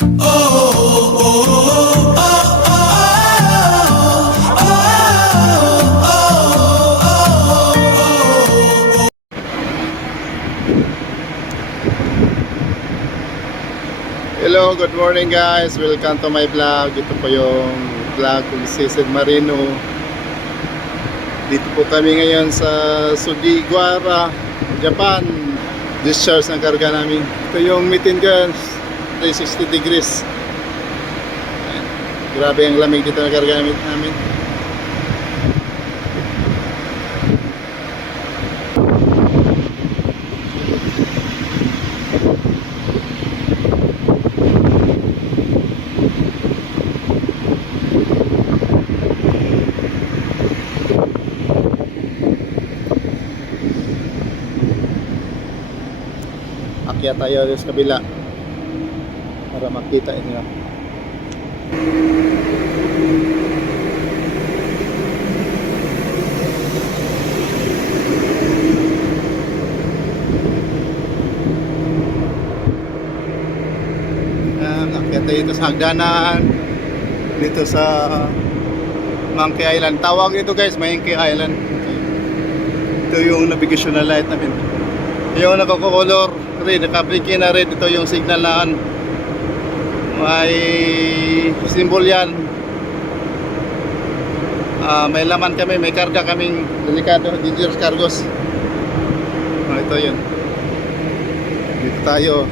Hello, good morning guys. Welcome to my vlog. Ito po yung vlog kung Sisig Marino. Dito po kami ngayon sa Sugiwara, Japan. Discharge ng karga namin. Ito yung meeting guys, 360 degrees. Ayan. Grabe ang lamig dito na karga namin. Akyat tayo sa kabila para makita inyo. Akyat tayo dito sa hagdanan dito sa Monkey Island. Tawag ito guys, Monkey Island. Ito yung navigational light namin. Yung nakakolor red, naka-blinking na red. Ito yung signal na may symbol yan. May laman kami, may karga kaming delikado, dangerous cargos. Ito yun. Dito tayo.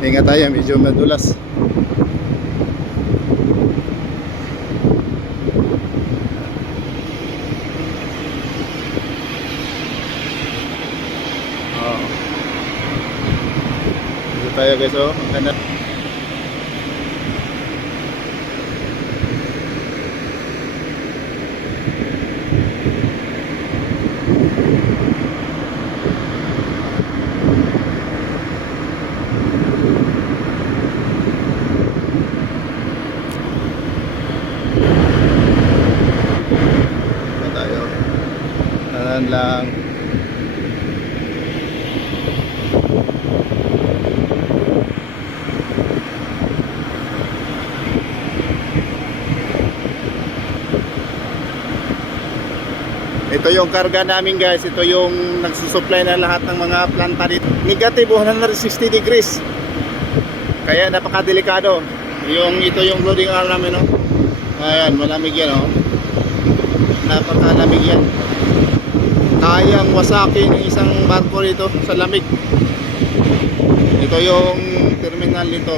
Ingat tayo, medyo madulas. Tayo guys, oh, ang ganda. Tayo. Tanan lang. Ito yung karga namin guys. Ito yung nagsusupply na lahat ng mga planta dito. Negative 160 degrees. Kaya napakadelikado. Ito yung loading arm namin, no? Ayan, malamig yan, oh. Napakalamig yan. Kayang wasakin ng isang barko dito sa lamig. Ito yung terminal nito.